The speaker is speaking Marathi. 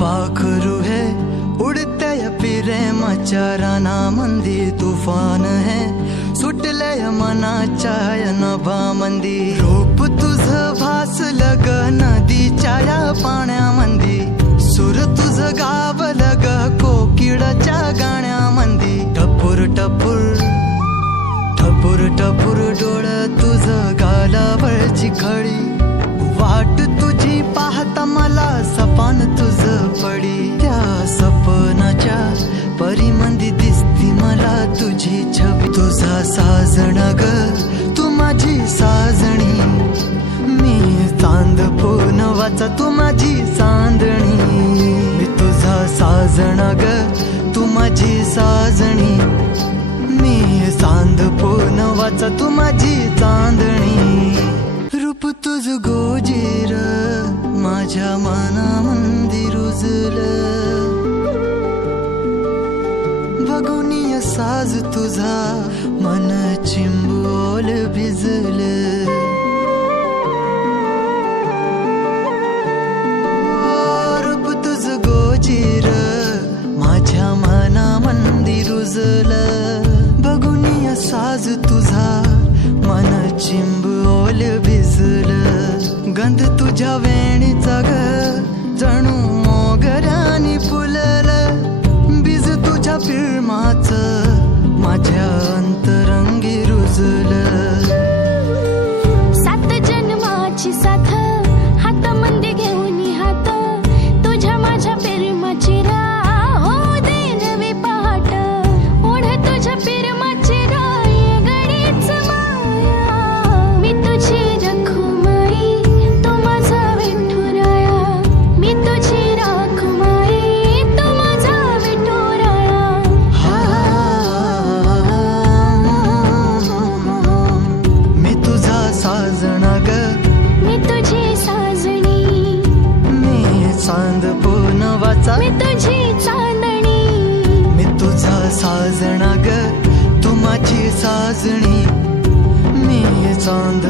पाखरू है उड़ते प्रेमाच्या रानामंदी तुफान है सुटले मनाच्या नभामंदी रूप तुझ भासलं ग नदीच्या या पाण्यामंदी सुर तुझ गावलं ग कोकिळाच्या गाण्यामंदी टपूर टपूर टपूर टपूर डोळं तुझ गालावरची खळी वाट तुझी पाहता मला सपान तुझ पडी त्या सपनाच्या परिमंदी दिसती मला तुझी छबी तुझा साजण ग तू माझी साजणी मी चांद पूनवाचा तू माझी चांदणी मी तुझा साजण ग तू माझी साजणी मी चांद पूनवाचा तू माझी चांदणी रूप तुझ गोजीर माझ्या मनामंदी रुजलं बघुनिय साज तुझा मन चिंबोल भिजलं रूप तुझ गोजीर माझ्या मनामंदी रुजलं बघुनिय साज तुझा मन चिंबोल भिजलं गंध तुझ्या वेणीचा ग जणू मोगऱ्याने फुललं बीज तुझ्या प्रेमाचं माझ्या अंतरंगी रुजलं सात जन्माची साथ हातामध्ये घेऊन हात तुझ्या माझ्या प्रेमाची राह हो दे नवी पहाट ओढ तुझ्या प्रेमाची राह गडीच माया मी तुझी रखुमाई तू माझा विठुराया मी तुझी रखुमाई तू माझा विठुराया मी तुझा साजण ग मी तुझी साजणी मी चांद पूनवाचा मी तुझी चांदणी मी तुझा साजण ग तू माझी साजणी मी चांद